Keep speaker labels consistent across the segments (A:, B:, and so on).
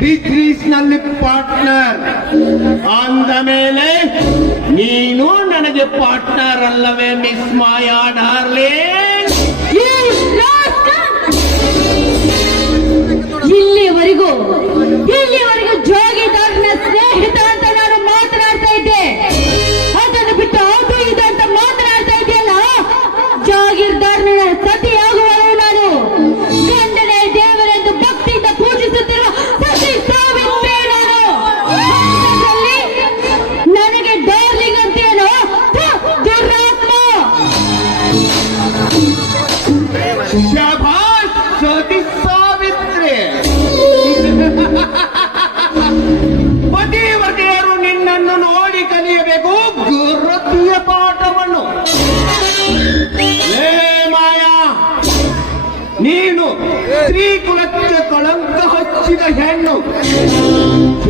A: ಡಿಗ್ರೀಸ್ನಲ್ಲಿ partner ಅಂದ ಮೇಲೆ ನೀನು ನನಗೆ ಪಾರ್ಟ್ನರ್ ಅಲ್ಲವೇ ಮಿಸ್ ಮಾಯಾ ಡಾರ್ಲಿಂಗ್
B: ಇಲ್ಲಿವರೆಗೂ ಇಲ್ಲಿವರೆಗೂ
A: ಗುರುತಿಯ ಪಾಠವನ್ನು. ಮಾಯಾ, ನೀನು ಕುಲಕ್ಕೆ ಕಳಂಕ ಹಚ್ಚಿದ ಹೆಣ್ಣು.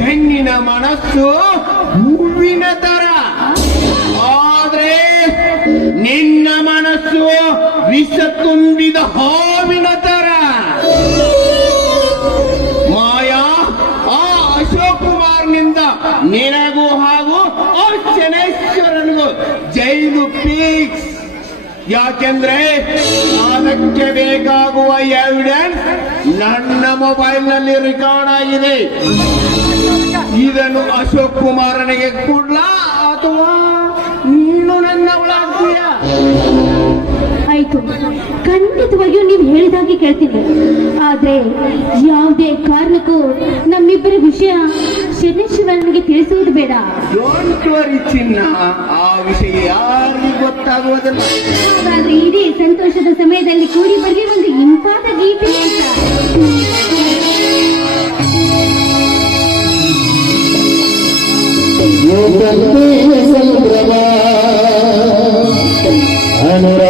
A: ಹೆಣ್ಣಿನ ಮನಸ್ಸು ಹೂವಿನ ತರ. ಆದ್ರೆ ನಿನ್ನ ಮನಸ್ಸು ವಿಷ ತುಂಬಿದ ಹಾವಿನ ತರ. ಮಾಯಾ, ಆ ಅಶೋಕ್ ಕುಮಾರ್ನಿಂದ ನಿನಗೂ ಹಾಗೂ ಆ ಶನೇಶ್ವರನಿಗೂ ಜೈಲು ಪೀಕ್ಸ್. ಯಾಕೆಂದ್ರೆ ಅದಕ್ಕೆ ಬೇಕಾಗುವ ಎವಿಡೆನ್ಸ್ ನನ್ನ ಮೊಬೈಲ್ನಲ್ಲಿ ರೆಕಾರ್ಡ್ ಆಗಿದೆ. ಇದನ್ನು ಅಶೋಕ್ ಕುಮಾರನಿಗೆ ಕೊಡ್ಲಾ ಅಥವಾ ನೀನು ನನ್ನ ಒಳಾಗ್ತೀಯ
B: ಆಯ್ತು. ಖಂಡಿತವಾಗಿಯೂ ನೀವು ಹೇಳಿದಾಗೆ ಕೇಳ್ತೀನಿ. ಆದ್ರೆ ಯಾವುದೇ ಕಾರಣಕ್ಕೂ ನಮ್ಮಿಬ್ಬರ ವಿಷಯ ಶನೇಶ್ವರನಿಗೆ ತಿಳಿಸುವುದು ಬೇಡ.
A: ಚಿನ್ನ ಆ ವಿಷಯ ಯಾರಿಗೂ ಗೊತ್ತಾಗುವುದಿಲ್ಲ.
B: ಹಾಗಾದ್ರೆ ಇಡೀ ಸಂತೋಷದ ಸಮಯದಲ್ಲಿ ಕೂಡಿ ಬರಲಿ ಒಂದು ಇಂಪಾದ ಗೀತೆ ಅಂತ.
C: ಅನುರಾಗ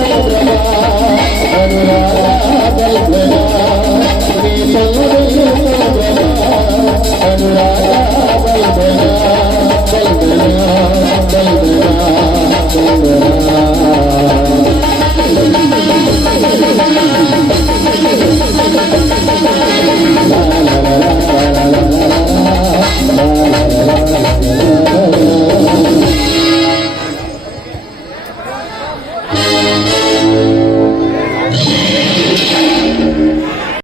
C: ಬಂಧನ ಅನುರಾಗ